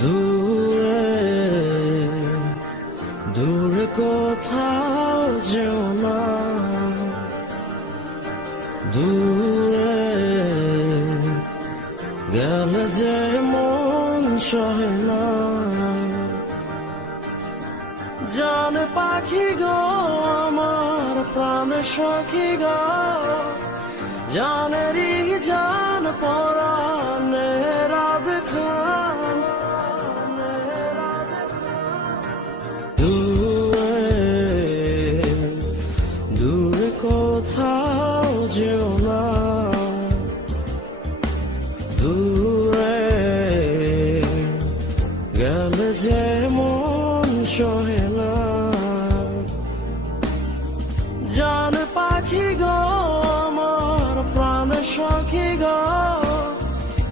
দূরে দূরে কোথাও যেও না, দূরে গেলে যে মন সহে না। জানে পাখি গো আমার প্রাণের সখী গো, জানেরই জান পরাণে রাধে খান। দূরে দূরে কোথাও যেও না, দূরে গেলে যে মন সহে